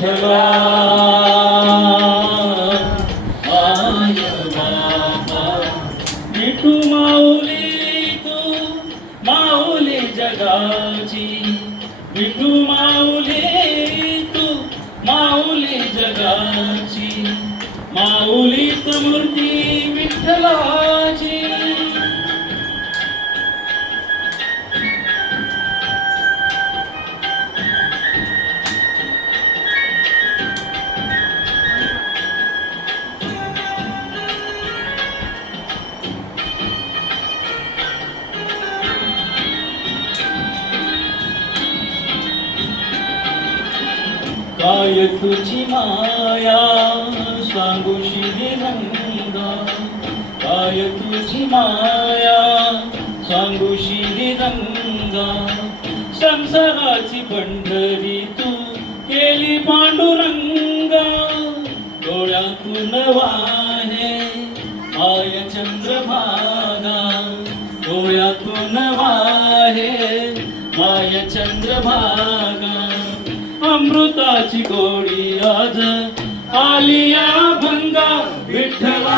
विठ्ठला आय बाबा विठू माऊली तू माऊली जगाची विठू माऊली तू माऊली जगाची माऊलीच मूर्ती विठ्ठलाची काय तुझी माया सांगूशी रंगा काय तुझी माया सांगूशी रंगा संसाराची पंढरी तू केली पांडुरंगा डोळ्यातून वाहे आय चंद्रभागा डोळ्यातून वाहे माय चंद्रभागा अमृताची गोडी आज आलिया भंगा विठ्ठला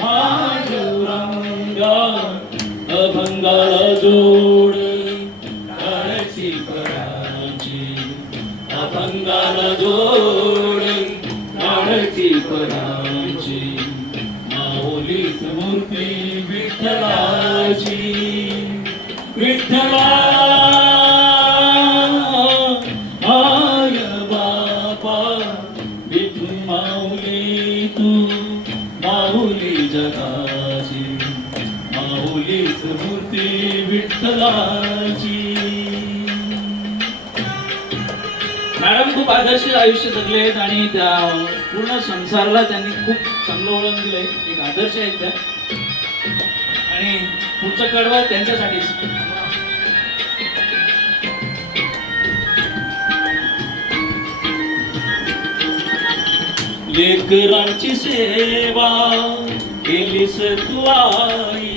पांडुरंगा अभंगाला जोड काळची पराची अभंगाला जोड काळची पराची माऊलीच मूर्ती विठ्ठलाची विठ्ठला जगाची माऊलीच मूर्ती विठ्ठलाची. मॅडम खूप आदर्श आयुष्य जगले आहेत आणि त्या पूर्ण संसाराला त्यांनी खूप चांगलं वळण दिलंय. एक आदर्श आहेत त्या आणि पुढचं कडवं त्यांच्यासाठीच. लेकरांची सेवा केलीस तू आई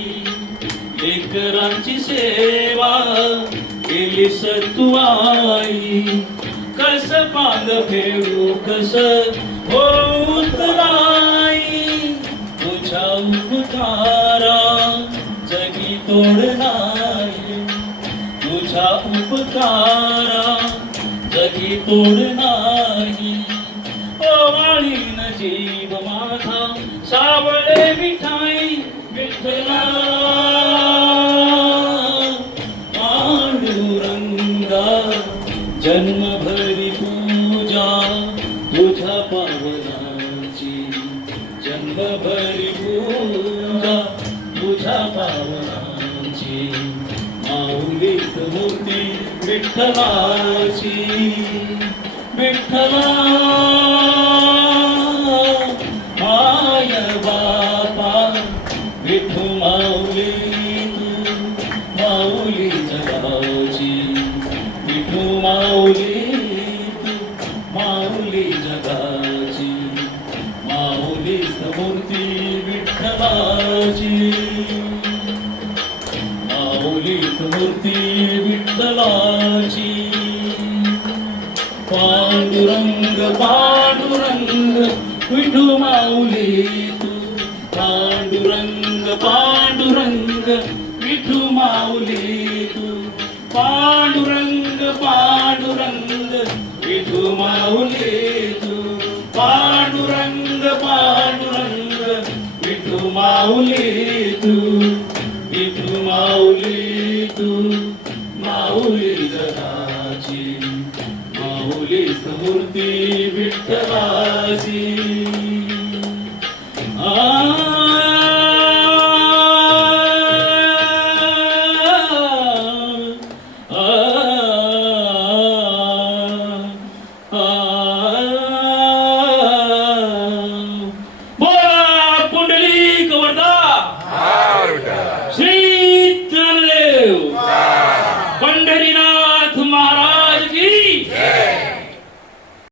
लेकरांची सेवा केलीस तू आई कस पांग फेडू कस होत राई तुझ्या उपकारा जगी तोड नाही तुझ्या उपकारा जगी तोड नाही वाळीन जीव माझा सावळे मिठाई विठ्ठला पांडुरंगा जन्मभरी पूजा तुझ्या पावनाची जन्मभरी पूजा तुझ्या पावनाची माऊलीच मूर्ती विठ्ठलाची विठ्ठला आय बापा विठू माऊली तू माऊली जगाची विठू माऊली तू माऊली जगाची माऊलीच मूर्ती विठ्ठलाची माऊलीच मूर्ती विठ्ठलाची. पांडुरंग पांडुरंग विठू माऊली तू पांडुरंग पांडुरंग विठू माऊली तू पांडुरंग पांडुरंग विठू माऊली तू पांडुरंग पांडुरंग विठू माऊली तू विठू माऊली तू माऊली